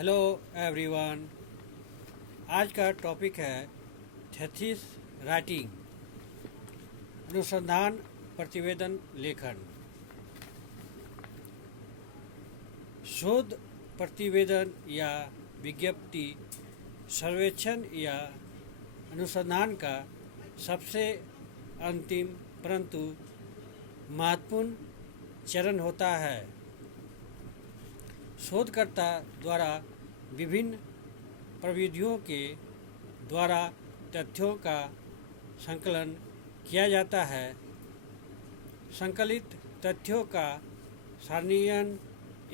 Hello everyone. आज का topic है थीसिस राइटिंग, अनुसंधान प्रतिवेदन लेखन। शोध प्रतिवेदन या विज्ञप्ति सर्वेक्षण या अनुसंधान का सबसे अंतिम परंतु महत्वपूर्ण चरण होता है। शोधकर्ता द्वारा विभिन्न प्रविधियों के द्वारा तथ्यों का संकलन किया जाता है। संकलित तथ्यों का सारणीकरण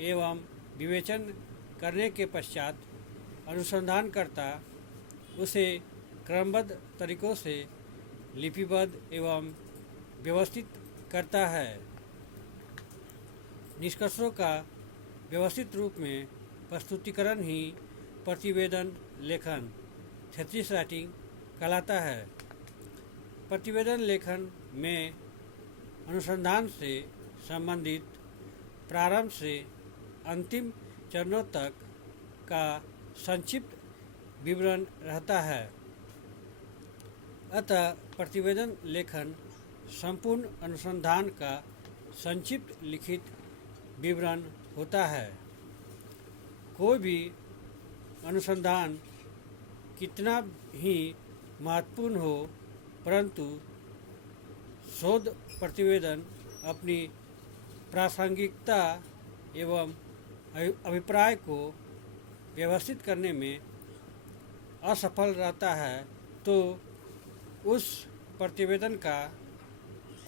एवं विवेचन करने के पश्चात अनुसंधानकर्ता उसे क्रमबद्ध तरीकों से लिपिबद्ध एवं व्यवस्थित करता है। निष्कर्षों का व्यवस्थित रूप में प्रस्तुतिकरण ही प्रतिवेदन लेखन थीसिस राइटिंग कहलाता है। प्रतिवेदन लेखन में अनुसंधान से संबंधित प्रारंभ से अंतिम चरणों तक का संक्षिप्त विवरण रहता है। अतः प्रतिवेदन लेखन संपूर्ण अनुसंधान का संक्षिप्त लिखित विवरण होता है। कोई भी अनुसंधान कितना ही महत्वपूर्ण हो, परंतु शोध प्रतिवेदन अपनी प्रासंगिकता एवं अभिप्राय को व्यवस्थित करने में असफल रहता है तो उस प्रतिवेदन का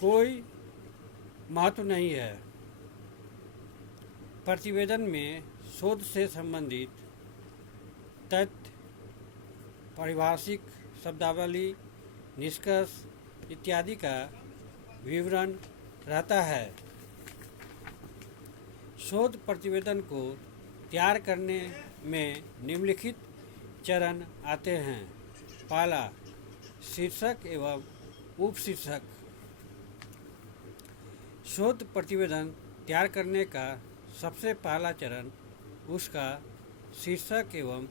कोई महत्व नहीं है। प्रतिवेदन में शोध से संबंधित तथ्य, पारिभाषिक शब्दावली, निष्कर्ष इत्यादि का विवरण रहता है। शोध प्रतिवेदन को तैयार करने में निम्नलिखित चरण आते हैं। पहला, शीर्षक एवं उपशीर्षक। शोध प्रतिवेदन तैयार करने का सबसे पहला चरण उसका शीर्षक एवं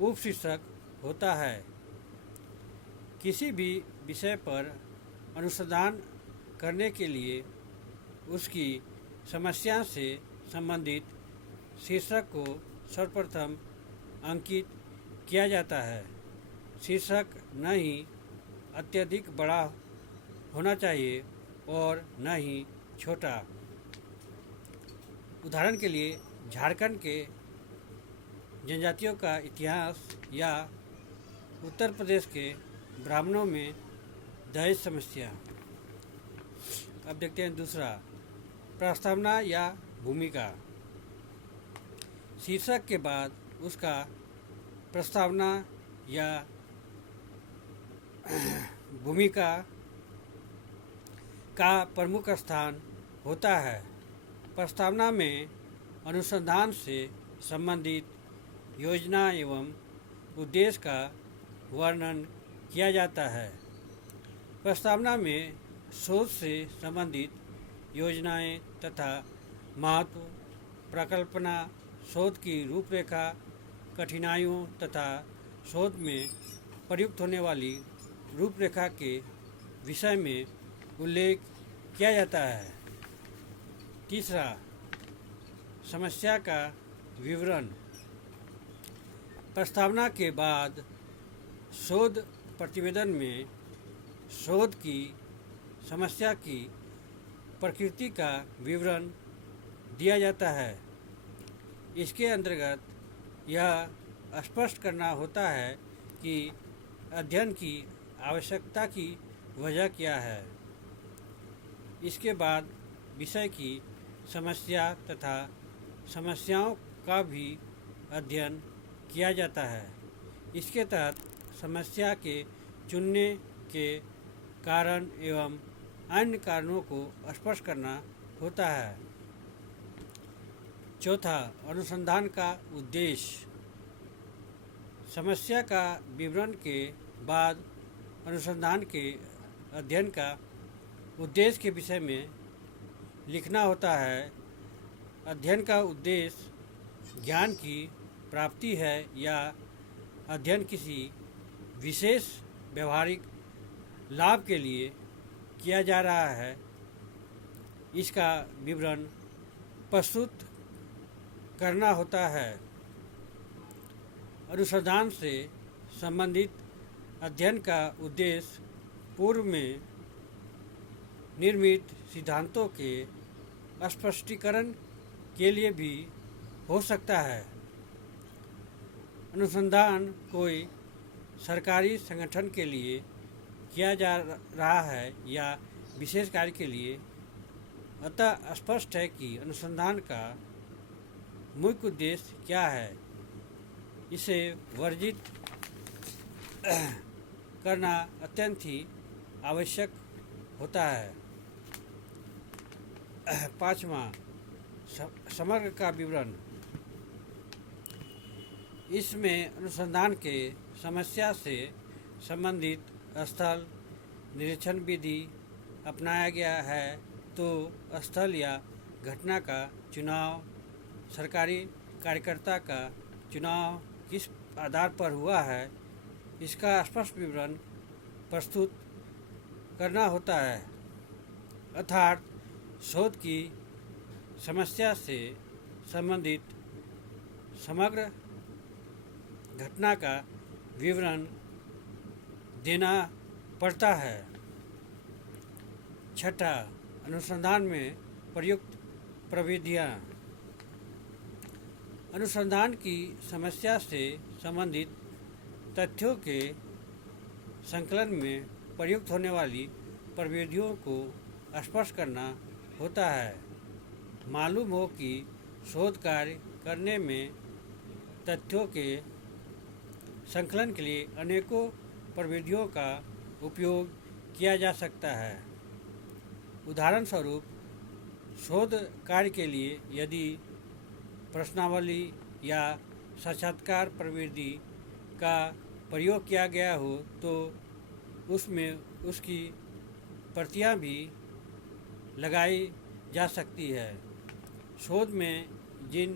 उपशीर्षक होता है। किसी भी विषय पर अनुसंधान करने के लिए उसकी समस्या से संबंधित शीर्षक को सर्वप्रथम अंकित किया जाता है। शीर्षक न ही अत्यधिक बड़ा होना चाहिए और न ही छोटा। उदाहरण के लिए झारखंड के जनजातियों का इतिहास या उत्तर प्रदेश के ब्राह्मणों में दहेज समस्या। अब देखते हैं दूसरा, प्रस्तावना या भूमिका। शीर्षक के बाद उसका प्रस्तावना या भूमिका का प्रमुख स्थान होता है। प्रस्तावना में अनुसंधान से संबंधित योजना एवं उद्देश्य का वर्णन किया जाता है। प्रस्तावना में शोध से संबंधित योजनाएं तथा महत्व, परिकल्पना, शोध की रूपरेखा, कठिनाइयों तथा शोध में प्रयुक्त होने वाली रूपरेखा के विषय में उल्लेख किया जाता है। तीसरा, समस्या का विवरण। प्रस्तावना के बाद शोध प्रतिवेदन में शोध की समस्या की प्रकृति का विवरण दिया जाता है। इसके अंतर्गत यह स्पष्ट करना होता है कि अध्ययन की आवश्यकता की वजह क्या है। इसके बाद विषय की समस्या तथा समस्याओं का भी अध्ययन किया जाता है। इसके तहत समस्या के चुनने के कारण एवं अन्य कारणों को स्पष्ट करना होता है। चौथा, अनुसंधान का उद्देश्य। समस्या का विवरण के बाद अनुसंधान के अध्ययन का उद्देश्य के विषय में लिखना होता है। अध्ययन का उद्देश्य ज्ञान की प्राप्ति है या अध्ययन किसी विशेष व्यवहारिक लाभ के लिए किया जा रहा है, इसका विवरण प्रस्तुत करना होता है। अनुसंधान से संबंधित अध्ययन का उद्देश्य पूर्व में निर्मित सिद्धांतों के स्पष्टीकरण के लिए भी हो सकता है। अनुसंधान कोई सरकारी संगठन के लिए किया जा रहा है या विशेष कार्य के लिए, अतः स्पष्ट है कि अनुसंधान का मुख्य उद्देश्य क्या है। इसे वर्जित करना अत्यंत ही आवश्यक होता है। पाँचवां, समग्र का विवरण। इसमें अनुसंधान के समस्या से संबंधित स्थल निरीक्षण विधि अपनाया गया है, तो स्थल या घटना का चुनाव, सरकारी कार्यकर्ता का चुनाव किस आधार पर हुआ है, इसका स्पष्ट विवरण प्रस्तुत करना होता है। अर्थात शोध की समस्या से संबंधित समग्र घटना का विवरण देना पड़ता है। छठा, अनुसंधान में प्रयुक्त प्रविधियाँ। अनुसंधान की समस्या से संबंधित तथ्यों के संकलन में प्रयुक्त होने वाली प्रविधियों को स्पष्ट करना होता है। मालूम हो कि शोध कार्य करने में तथ्यों के संकलन के लिए अनेकों प्रविधियों का उपयोग किया जा सकता है। उदाहरण स्वरूप, शोध कार्य के लिए यदि प्रश्नावली या साक्षात्कार प्रविधि का प्रयोग किया गया हो, तो उसमें उसकी प्रतियां भी लगाई जा सकती है। शोध में जिन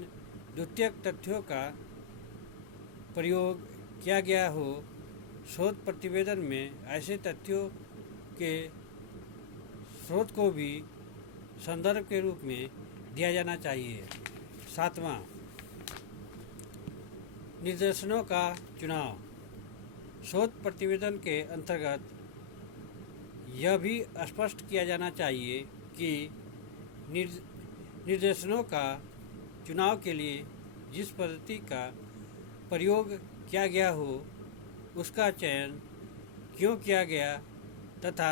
द्वितीयक तथ्यों का प्रयोग किया गया हो, शोध प्रतिवेदन में ऐसे तथ्यों के स्रोत को भी संदर्भ के रूप में दिया जाना चाहिए। सातवां, निर्देशनों का चुनाव। शोध प्रतिवेदन के अंतर्गत यह भी स्पष्ट किया जाना चाहिए कि निर्देशनों का चुनाव के लिए जिस पद्धति का प्रयोग किया गया हो, उसका चयन क्यों किया गया तथा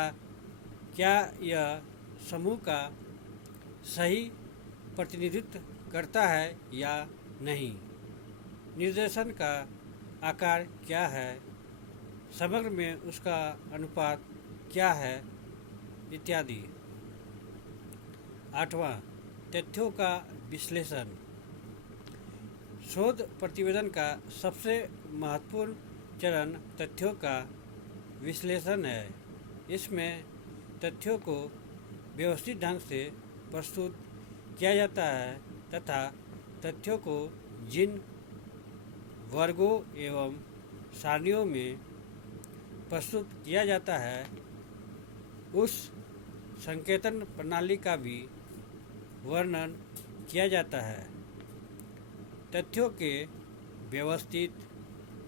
क्या यह समूह का सही प्रतिनिधित्व करता है या नहीं। निर्देशन का आकार क्या है, समग्र में उसका अनुपात क्या है, इत्यादि। आठवां, तथ्यों का विश्लेषण। शोध प्रतिवेदन का सबसे महत्वपूर्ण चरण तथ्यों का विश्लेषण है। इसमें तथ्यों को व्यवस्थित ढंग से प्रस्तुत किया जाता है तथा तथ्यों को जिन वर्गों एवं सारणियों में प्रस्तुत किया जाता है, उस संकेतन प्रणाली का भी वर्णन किया जाता है। तथ्यों के व्यवस्थित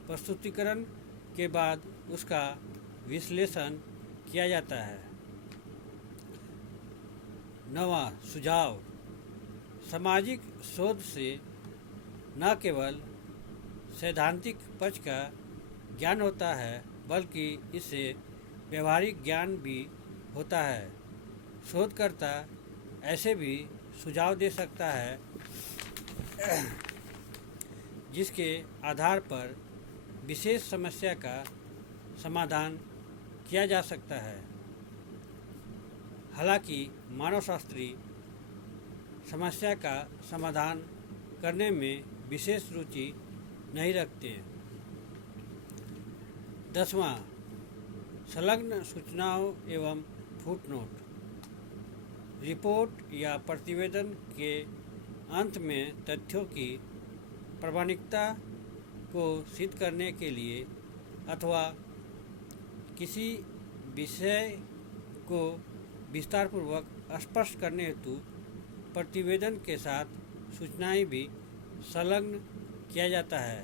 प्रस्तुतिकरण के बाद उसका विश्लेषण किया जाता है। नवा, सुझाव। सामाजिक शोध से न केवल सैद्धांतिक पक्ष का ज्ञान होता है, बल्कि इससे व्यवहारिक ज्ञान भी होता है। शोधकर्ता ऐसे भी सुझाव दे सकता है जिसके आधार पर विशेष समस्या का समाधान किया जा सकता है। हालांकि मानवशास्त्री समस्या का समाधान करने में विशेष रुचि नहीं रखते। 10वां, संलग्न सूचनाओं एवं फुटनोट। रिपोर्ट या प्रतिवेदन के अंत में तथ्यों की प्रामाणिकता को सिद्ध करने के लिए अथवा किसी विषय को विस्तारपूर्वक स्पष्ट करने हेतु प्रतिवेदन के साथ सूचनाएं भी संलग्न किया जाता है।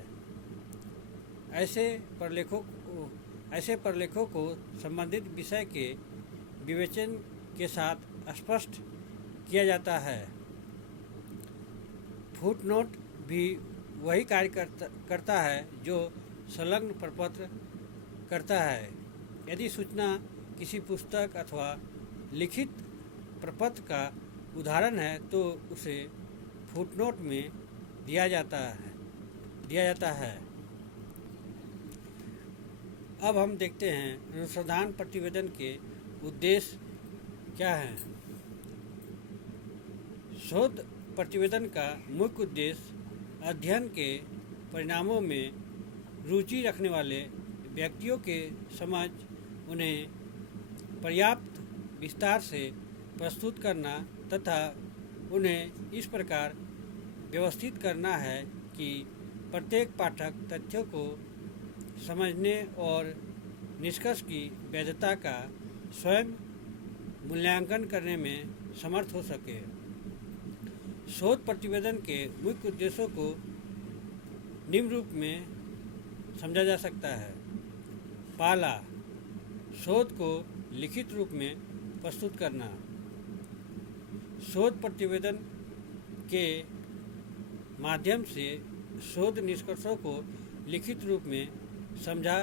ऐसे प्रलेखों को संबंधित विषय के विवेचन के साथ स्पष्ट किया जाता है। फुटनोट भी वही कार्य करता है जो संलग्न प्रपत्र करता है। यदि सूचना किसी पुस्तक अथवा लिखित प्रपत्र का उदाहरण है तो उसे फुटनोट में दिया जाता है। अब हम देखते हैं अनुसंधान प्रतिवेदन के उद्देश्य क्या हैं। शोध प्रतिवेदन का मुख्य उद्देश्य अध्ययन के परिणामों में रुचि रखने वाले व्यक्तियों के समझ उन्हें पर्याप्त विस्तार से प्रस्तुत करना तथा उन्हें इस प्रकार व्यवस्थित करना है कि प्रत्येक पाठक तथ्यों को समझने और निष्कर्ष की वैधता का स्वयं मूल्यांकन करने में समर्थ हो सके। शोध प्रतिवेदन के मुख्य उद्देश्यों को निम्न रूप में समझा जा सकता है। पहला, शोध को लिखित रूप में प्रस्तुत करना। शोध प्रतिवेदन के माध्यम से शोध निष्कर्षों को लिखित रूप में समझा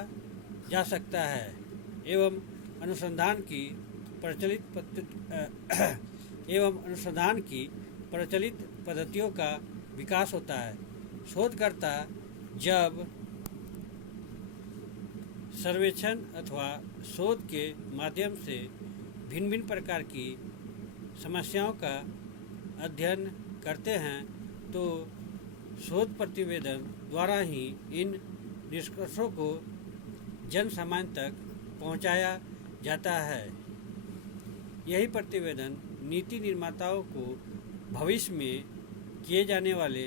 जा सकता है एवं अनुसंधान की प्रचलित पद्धतियों का विकास होता है। शोधकर्ता जब सर्वेक्षण अथवा शोध के माध्यम से भिन्न भिन्न प्रकार की समस्याओं का अध्ययन करते हैं तो शोध प्रतिवेदन द्वारा ही इन निष्कर्षों को जन सामान्य तक पहुंचाया जाता है। यही प्रतिवेदन नीति निर्माताओं को भविष्य में किए जाने वाले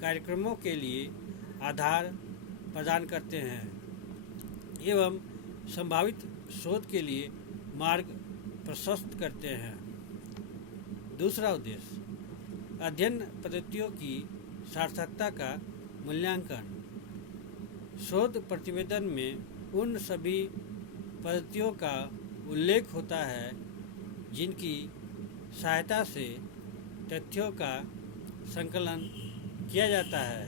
कार्यक्रमों के लिए आधार प्रदान करते हैं एवं संभावित शोध के लिए मार्ग प्रशस्त करते हैं। दूसरा उद्देश्य, अध्ययन पद्धतियों की सार्थकता का मूल्यांकन। शोध प्रतिवेदन में उन सभी पद्धतियों का उल्लेख होता है जिनकी सहायता से तथ्यों का संकलन किया जाता है।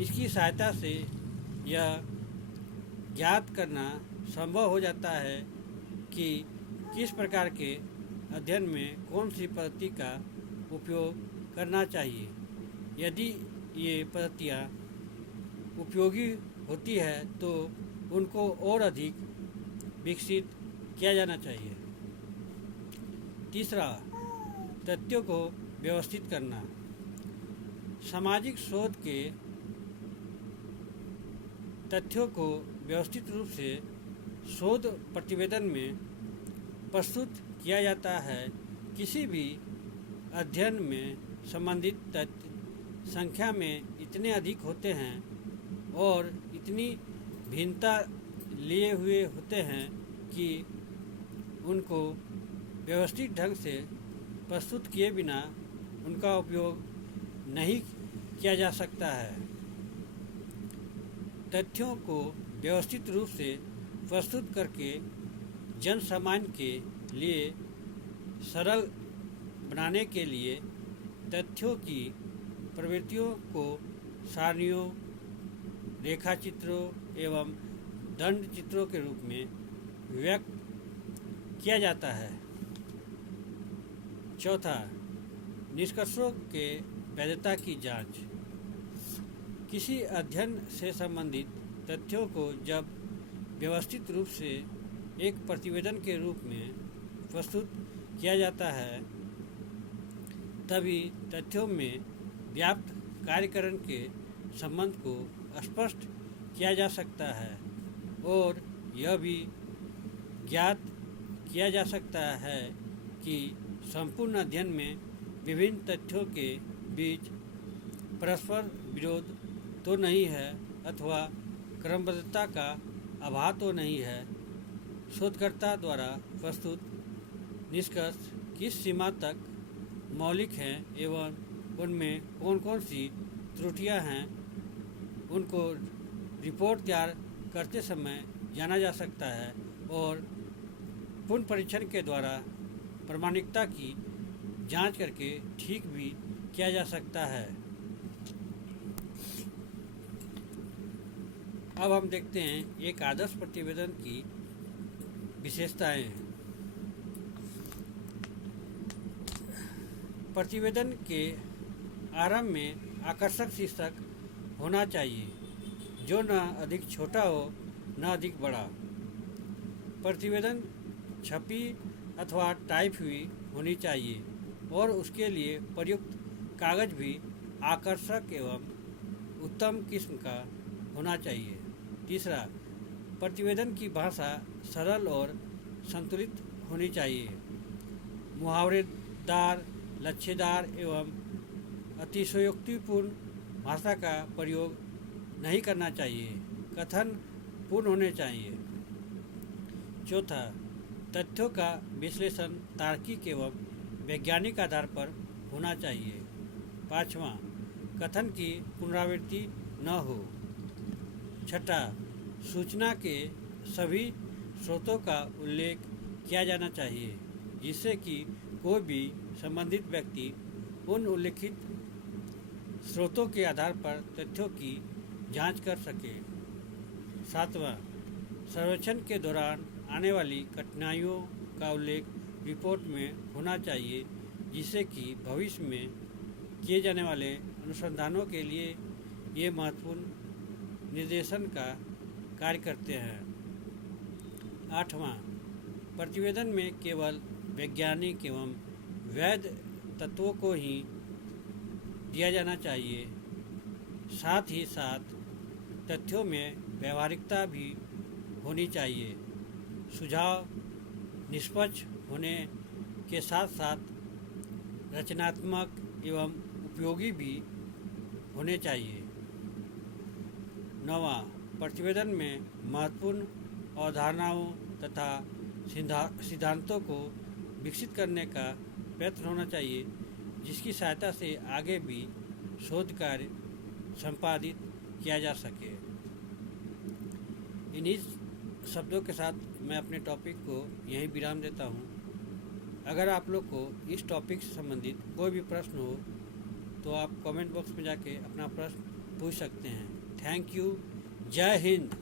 इसकी सहायता से यह ज्ञात करना संभव हो जाता है कि किस प्रकार के अध्ययन में कौन सी पद्धति का उपयोग करना चाहिए। यदि ये पद्धतियाँ उपयोगी होती है तो उनको और अधिक विकसित किया जाना चाहिए। तीसरा, तथ्यों को व्यवस्थित करना। सामाजिक शोध के तथ्यों को व्यवस्थित रूप से शोध प्रतिवेदन में प्रस्तुत किया जाता है। किसी भी अध्ययन में संबंधित तथ्य संख्या में इतने अधिक होते हैं और इतनी भिन्नता लिए हुए होते हैं कि उनको व्यवस्थित ढंग से प्रस्तुत किए बिना उनका उपयोग नहीं किया जा सकता है। तथ्यों को व्यवस्थित रूप से प्रस्तुत करके जन सामान्य के लिए सरल बनाने के लिए तथ्यों की प्रवृत्तियों को सारणियों, रेखाचित्रों एवं दंड चित्रों के रूप में व्यक्त किया जाता है। चौथा, निष्कर्षों के वैधता की जांच। किसी अध्ययन से संबंधित तथ्यों को जब व्यवस्थित रूप से एक प्रतिवेदन के रूप में प्रस्तुत किया जाता है तभी तथ्यों में व्याप्त कार्यकरण के संबंध को स्पष्ट किया जा सकता है और यह भी ज्ञात किया जा सकता है कि संपूर्ण अध्ययन में विभिन्न तथ्यों के बीच परस्पर विरोध तो नहीं है अथवा क्रमबद्धता का अभाव तो नहीं है। शोधकर्ता द्वारा प्रस्तुत निष्कर्ष किस सीमा तक मौलिक हैं एवं उनमें कौन कौन सी त्रुटियां हैं, उनको रिपोर्ट तैयार करते समय जाना जा सकता है और पुनः परीक्षण के द्वारा प्रामाणिकता की जांच करके ठीक भी किया जा सकता है। अब हम देखते हैं एक आदर्श प्रतिवेदन की विशेषताएं। प्रतिवेदन के आरंभ में आकर्षक शीर्षक होना चाहिए जो न अधिक छोटा हो न अधिक बड़ा। प्रतिवेदन छपी अथवा टाइप हुई होनी चाहिए और उसके लिए प्रयुक्त कागज भी आकर्षक एवं उत्तम किस्म का होना चाहिए। तीसरा, प्रतिवेदन की भाषा सरल और संतुलित होनी चाहिए। मुहावरेदार, लच्छेदार एवं अतिशयोक्तिपूर्ण भाषा का प्रयोग नहीं करना चाहिए। कथन पूर्ण होने चाहिए। चौथा, तथ्यों का विश्लेषण तार्किक एवं वैज्ञानिक आधार पर होना चाहिए। पाँचवां, कथन की पुनरावृत्ति न हो। छठा, सूचना के सभी स्रोतों का उल्लेख किया जाना चाहिए जिससे कि कोई भी संबंधित व्यक्ति उन उल्लिखित स्रोतों के आधार पर तथ्यों की जांच कर सके। सातवां, सर्वेक्षण के दौरान आने वाली कठिनाइयों का उल्लेख रिपोर्ट में होना चाहिए जिससे कि भविष्य में किए जाने वाले अनुसंधानों के लिए ये महत्वपूर्ण निर्देशन का कार्य करते हैं। आठवां, प्रतिवेदन में केवल वैज्ञानिक एवं वैध तत्वों को ही दिया जाना चाहिए। साथ ही साथ तथ्यों में व्यावहारिकता भी होनी चाहिए। सुझाव निष्पक्ष होने के साथ साथ रचनात्मक एवं उपयोगी भी होने चाहिए। नौवां, प्रतिवेदन में महत्वपूर्ण अवधारणाओं तथा सिद्धांतों को विकसित करने का प्रयत्न होना चाहिए जिसकी सहायता से आगे भी शोध कार्य संपादित किया जा सके। इन्हीं शब्दों के साथ मैं अपने टॉपिक को यहीं विराम देता हूँ। अगर आप लोग को इस टॉपिक से संबंधित कोई भी प्रश्न हो तो आप कमेंट बॉक्स में जाके अपना प्रश्न पूछ सकते हैं। Thank you. जय हिंद।